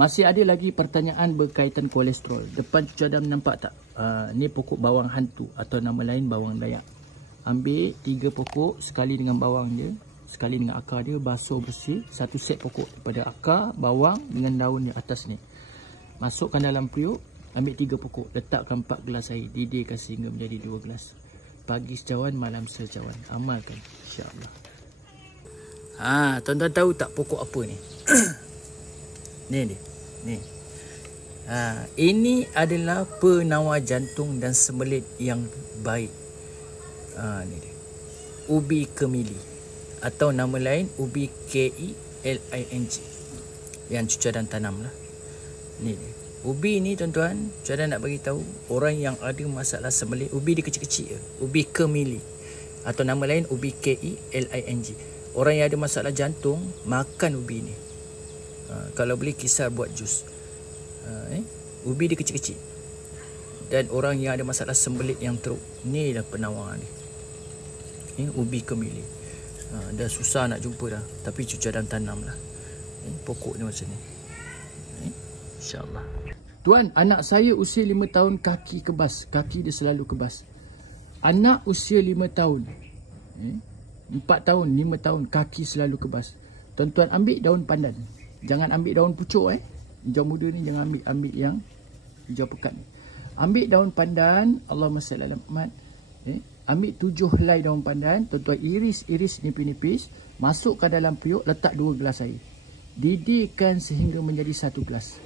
Masih ada lagi pertanyaan berkaitan kolesterol. Depan cucu Adam nampak tak? Ni pokok bawang hantu atau nama lain bawang dayak. Ambil 3 pokok sekali dengan bawang dia, sekali dengan akar dia, basuh bersih. Satu set pokok daripada akar, bawang dengan daun di atas ni. Masukkan dalam periuk, ambil 3 pokok, letakkan 4 gelas air, didihkan sehingga menjadi 2 gelas. Pagi secawan, malam secawan. Amalkan, insya-Allah. Tuan-tuan tahu tak pokok apa ni? Ni dia. Ni. Ini adalah penawar jantung dan sembelit yang baik. Ni dia. Ubi kemili atau nama lain ubi KELING yang cucu Adam tanam lah. Ni dia. Ubi ni tuan-tuan, cucu Adam nak bagi tahu orang yang ada masalah sembelit, ubi dia kecil-kecil je. Ubi kemili atau nama lain ubi KELING. Orang yang ada masalah jantung makan ubi ni. Kalau boleh kisar buat jus. Ubi dia kecil-kecil. Dan orang yang ada masalah sembelit yang teruk, ni dah penawar ni. Ubi kemili. Dah susah nak jumpa dah, tapi cucu Adam tanam lah. Pokok ni macam ni. InsyaAllah. Tuan, anak saya usia 5 tahun kaki kebas. Kaki dia selalu kebas. Anak usia 5 tahun 4 tahun, 5 tahun kaki selalu kebas. Tuan-tuan ambil daun pandan. Jangan ambil daun pucuk hijau muda ni jangan ambil yang hijau pekat ni. Ambil daun pandan, Allahumma salli ala Muhammad. Ambil 7 helai daun pandan, tuan-tuan iris nipis-nipis, masukkan dalam periuk, letak 2 gelas air. Didihkan sehingga menjadi 1 gelas.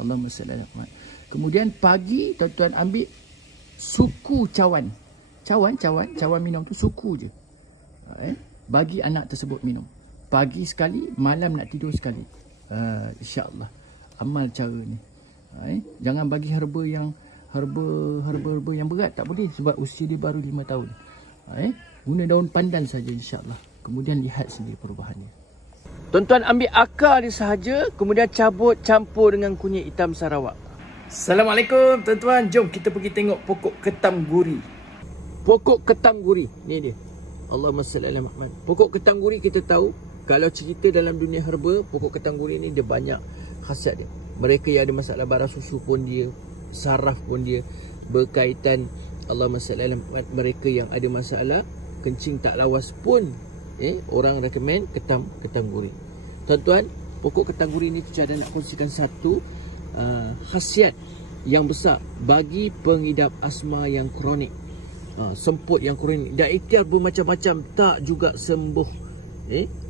Allahumma salli ala Muhammad. Kemudian pagi tuan-tuan ambil suku cawan. Cawan minum tu suku je. Bagi anak tersebut minum. Pagi sekali, malam nak tidur sekali. InsyaAllah. Amal cara ni. Jangan bagi herba yang berat, tak boleh sebab usia dia baru 5 tahun. Guna daun pandan saja insyaAllah. Kemudian lihat sendiri perubahannya. Tuan-tuan ambil akar dia sahaja, kemudian cabut campur dengan kunyit hitam Sarawak. Assalamualaikum tuan-tuan. Jom kita pergi tengok pokok ketam guri. Pokok ketam guri, ni dia. Allahumma salli ala Muhammad. Pokok ketam guri kita tahu, kalau cerita dalam dunia herba, pokok ketam guri ni dia banyak khasiat dia. Mereka yang ada masalah barang susu pun dia, saraf pun dia, berkaitan Allahumma salli ala Muhammad, mereka yang ada masalah kencing tak lawas pun orang recommend ketam guri. Tuan-tuan, pokok ketam guri ni cucu ada nak kongsikan satu khasiat yang besar bagi pengidap asma yang kronik. Semput yang kronik, dah ikhtiar bermacam-macam tak juga sembuh.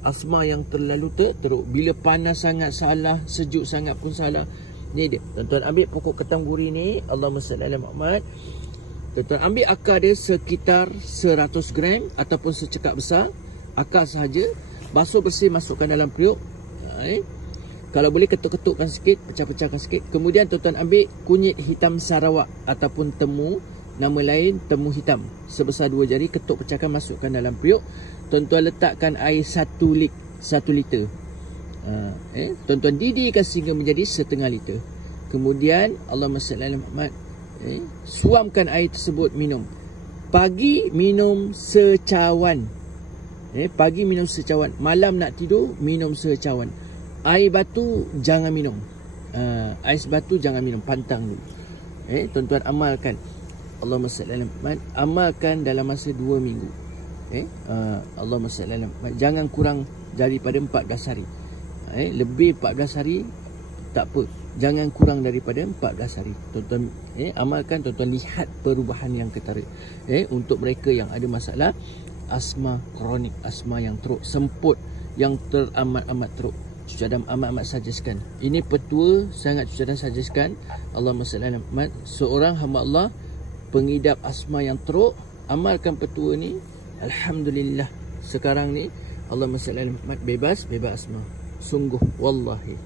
Asma yang terlalu teruk, bila panas sangat salah, sejuk sangat pun salah. Ni dia, tuan-tuan ambil pokok ketam guri ni, Allahumma salli ala Muhammad. Tuan-tuan ambil akar dia sekitar 100 gram ataupun secekap besar. Akar sahaja, basuh bersih, masukkan dalam periuk. Kalau boleh ketuk-ketukkan sikit, pecah-pecahkan sikit. Kemudian tuan-tuan ambil kunyit hitam Sarawak ataupun temu, nama lain temu hitam, sebesar 2 jari, ketuk pecahkan, masukkan dalam periuk. Tuan-tuan letakkan air 1 liter. Tuan-tuan didihkan sehingga menjadi setengah liter. Kemudian Allahumma salli ala Muhammad, suamkan air tersebut, minum. Pagi minum secawan. Pagi minum secawan, malam nak tidur minum secawan. Air batu jangan minum. Ais batu jangan minum, pantang dulu. Tuan-tuan amalkan. Allahumma salli ala Muhammad, amalkan dalam masa 2 minggu. Allahumma salli ala Muhammad, jangan kurang daripada 14 hari. Lebih 14 hari tak apa, jangan kurang daripada 14 hari. Tuan-tuan amalkan, tuan-tuan lihat perubahan yang ketara. Untuk mereka yang ada masalah asma kronik, asma yang teruk, semput yang teramat-amat teruk, cucu Adam amat-amat suggestkan. Ini petua sangat cucu Adam suggestkan. Allahumma salli ala Muhammad, seorang hamba Allah pengidap asma yang teruk, amalkan petua ni. Alhamdulillah sekarang ni Allahumma salli ala Muhammad, bebas asma. Sungguh wallahi